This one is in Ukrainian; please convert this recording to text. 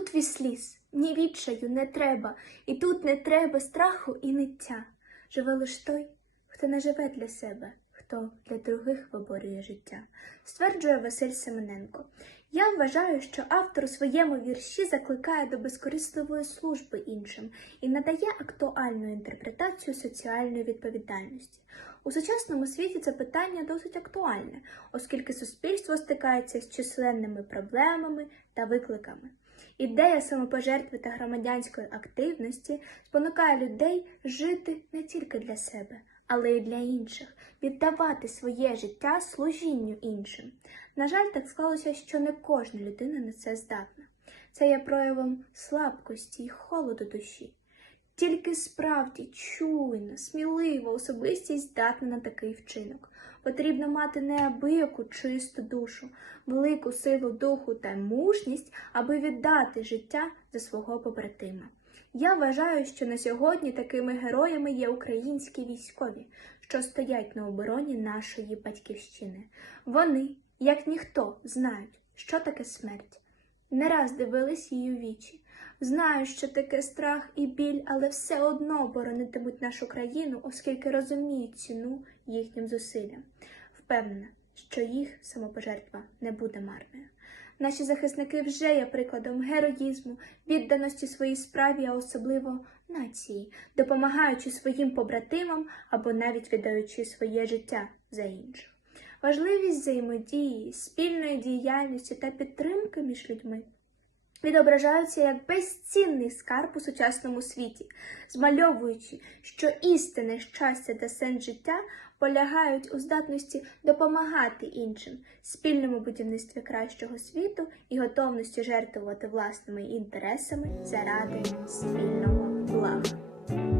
битві сліз, ні відчаю не треба, і тут не треба страху і ниття. Живе лиш той, хто не живе для себе, хто для других виборює життя, стверджує Василь Семененко. Я вважаю, що автор у своєму вірші закликає до безкорисливої служби іншим і надає актуальну інтерпретацію соціальної відповідальності. У сучасному світі це питання досить актуальне, оскільки суспільство стикається з численними проблемами та викликами. Ідея самопожертви та громадянської активності спонукає людей жити не тільки для себе, але й для інших, віддавати своє життя служінню іншим. На жаль, так склалося, що не кожна людина на це здатна. Це є проявом слабкості й холоду душі. Тільки справді чуйна, смілива особистість здатна на такий вчинок. Потрібно мати неабияку чисту душу, велику силу духу та мужність, аби віддати життя за свого побратима. Я вважаю, що на сьогодні такими героями є українські військові, що стоять на обороні нашої батьківщини. Вони, як ніхто, знають, що таке смерть. Не раз дивились її вічі. Знаю, що таке страх і біль, але все одно боронитимуть нашу країну, оскільки розуміють ціну їхнім зусиллям. Впевнена, що їх самопожертва не буде марною. Наші захисники вже є прикладом героїзму, відданості своїй справі, а особливо нації, допомагаючи своїм побратимам або навіть віддаючи своє життя за інших. Важливість взаємодії, спільної діяльності та підтримки між людьми відображаються як безцінний скарб у сучасному світі, змальовуючи, що істинне щастя та сенс життя полягають у здатності допомагати іншим, спільному будівництві кращого світу і готовності жертвувати власними інтересами заради спільного блага.